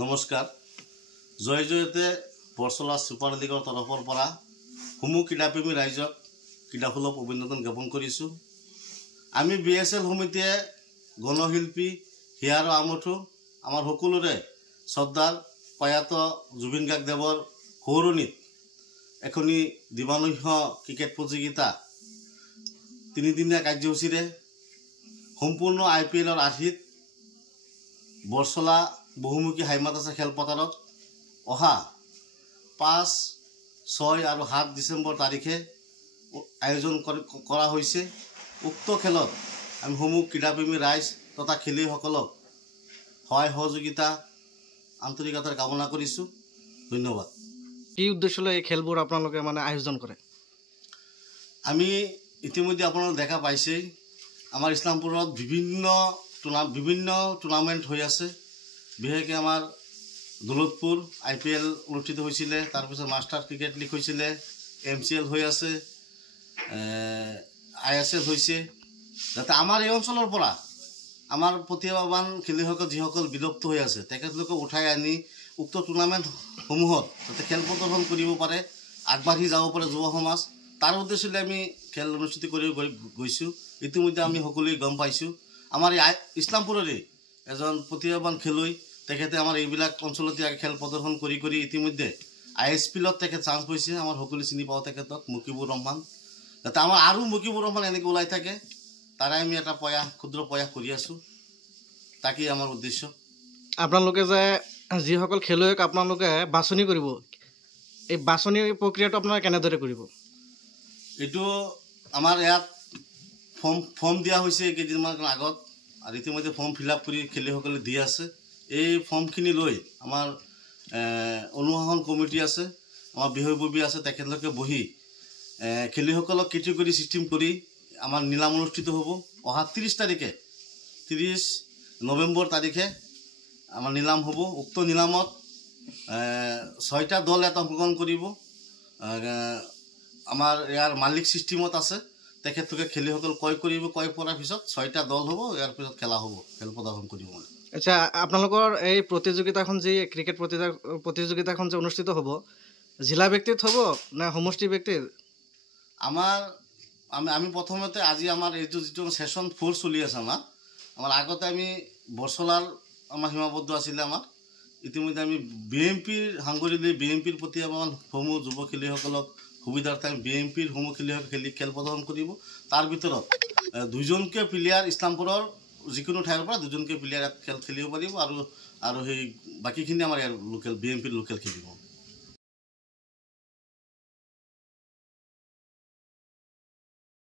নমস্কাৰ জয় জয়তে বৰছলা সুপাৰ লীগৰ তৰফৰ পৰা সমূহ ক্ৰীড়াপ্ৰেমী ৰাইজক ক্ৰীড়াসুলভ অভিনন্দন জ্ঞাপন কৰিছোঁ। আমি BSL সমিতিয়ে গণশিল্পী হিয়াৰ আমঠু আমাৰ সকলোৰে শ্ৰদ্ধাৰ প্ৰয়াত জুবিন গাৰ্গদেৱৰ সৌৰণীত এখনি দিবানৈশ ক্ৰিকেট প্ৰতিযোগিতা তিনিদিনীয়া কাৰ্যসূচীৰে সম্পূৰ্ণ IPLৰ আৰ্হিত বৰছলা বহুমুখী হাইমাতাচা খেলপথাৰত অহা 5, 6 আৰু 7 ডিচেম্বৰ তাৰিখে আয়োজন কৰা হৈছে। উক্ত খেলত আমি সমূহ ক্ৰীড়াপ্ৰেমী ৰাইজ তথা খেলুৱৈসকলক সহায় সহযোগিতা আন্তৰিকতাৰ কামনা কৰিছোঁ। ধন্যবাদ। কি উদ্দেশ্যলৈ এই খেলবোৰ আপোনালোকে আয়োজন কৰে? আমি ইতিমধ্যে আপোনালোকে দেখা পাইছেই আমাৰ ইছলামপুৰত বিভিন্ন টুৰ্ণামেণ্ট হৈ আছে। বিশেষকৈ আমাৰ দৌলতপুৰ IPL অনুষ্ঠিত হৈছিলে, তাৰপিছত মাষ্টাৰ ক্ৰিকেট লীগ হৈছিলে, MCL হৈ আছে, ISL হৈছে। যাতে আমাৰ এই অঞ্চলৰ পৰা আমাৰ প্ৰতিভাৱান খেলুৱৈসকল যিসকল বিলুপ্ত হৈ আছে তেখেতলোকক উঠাই আনি উক্ত টুৰ্ণামেণ্টসমূহত যাতে খেল প্ৰদৰ্শন কৰিব পাৰে, আগবাঢ়ি যাব পাৰে যুৱ সমাজ, তাৰ উদ্দেশ্যলৈ আমি খেল অনুষ্ঠিত কৰি গৈছোঁ। ইতিমধ্যে আমি সকলোৱে গম পাইছোঁ আমাৰ এই ইছলামপুৰৰে এজন প্ৰতিভাৱান খেলুৱৈ, তেখেতে আমাৰ এইবিলাক অঞ্চলতে খেল প্ৰদৰ্শন কৰি ইতিমধ্যে ISPLত তেখেত চান্স পাইছে। আমাৰ সকলোৱে চিনি পাওঁ তেখেতক, মুকিবুৰ ৰহমান। যাতে আমাৰ আৰু মুকিবুৰ ৰহমান এনেকৈ ওলাই থাকে তাৰে আমি এটা ক্ষুদ্ৰ প্ৰয়াস কৰি আছোঁ। তাকেই আমাৰ উদ্দেশ্য। আপোনালোকে যে যিসকল খেলুৱৈক আপোনালোকে বাছনি কৰিব, এই বাছনি প্ৰক্ৰিয়াটো আপোনালোকে কেনেদৰে কৰিব? এইটো আমাৰ ইয়াত ফৰ্ম দিয়া হৈছে কেইদিনমান আগত, আৰু ইতিমধ্যে ফৰ্ম ফিল আপ কৰি খেলুৱৈসকলে দি আছে। এই ফৰ্মখিনি লৈ আমাৰ অনুশাসন কমিটি আছে, আমাৰ বিষয়ববী আছে, তেখেতলোকে বহি খেলুৱৈসকলক কেটেগৰী চিষ্টেম কৰি আমাৰ নিলাম অনুষ্ঠিত হ'ব। অহা 30 নৱেম্বৰ তাৰিখে আমাৰ নিলাম হ'ব। উক্ত নিলামত 6টা দল এটা অংশগ্ৰহণ কৰিব। আমাৰ ইয়াৰ মালিক চিষ্টেমত আছে, তেখেতলোকে খেলুৱৈসকল ক্ৰয় কৰিব, ক্ৰয় কৰাৰ পিছত 6টা দল হ'ব, ইয়াৰ পিছত খেলা হ'ব, খেল প্ৰদৰ্শন কৰিব। আচ্ছা, আপোনালোকৰ এই প্ৰতিযোগিতাখন যি ক্ৰিকেট প্ৰতিযোগিতাখন যে অনুষ্ঠিত হ'ব, জিলা ভিত্তিত হ'ব নে সমষ্টি ভিত্তিত? আমি প্ৰথমতে আজি আমাৰ এইটো যিটো ছেশ্যন 4 চলি আছে আমাৰ আগতে আমি বৰছলাৰ আমাৰ সীমাবদ্ধ আছিলে। আমাৰ ইতিমধ্যে আমি BMPৰ সাংগৰি লৈ BMPৰ প্ৰতি আমাৰ সমূহ যুৱ খেলুৱৈসকলক সুবিধাৰ্থে আমি BMPৰ সমূহ খেলুৱৈ খেল প্ৰদৰ্শন কৰিব। তাৰ ভিতৰত 2জনকৈ প্লেয়াৰ ইছলামপুৰৰ যিকোনো ঠাইৰ পৰা 2জনকৈ প্লেয়াৰ খেল খেলিব পাৰিব, আৰু সেই বাকীখিনি আমাৰ ইয়াৰ BMPৰ লোকেল খেলিব।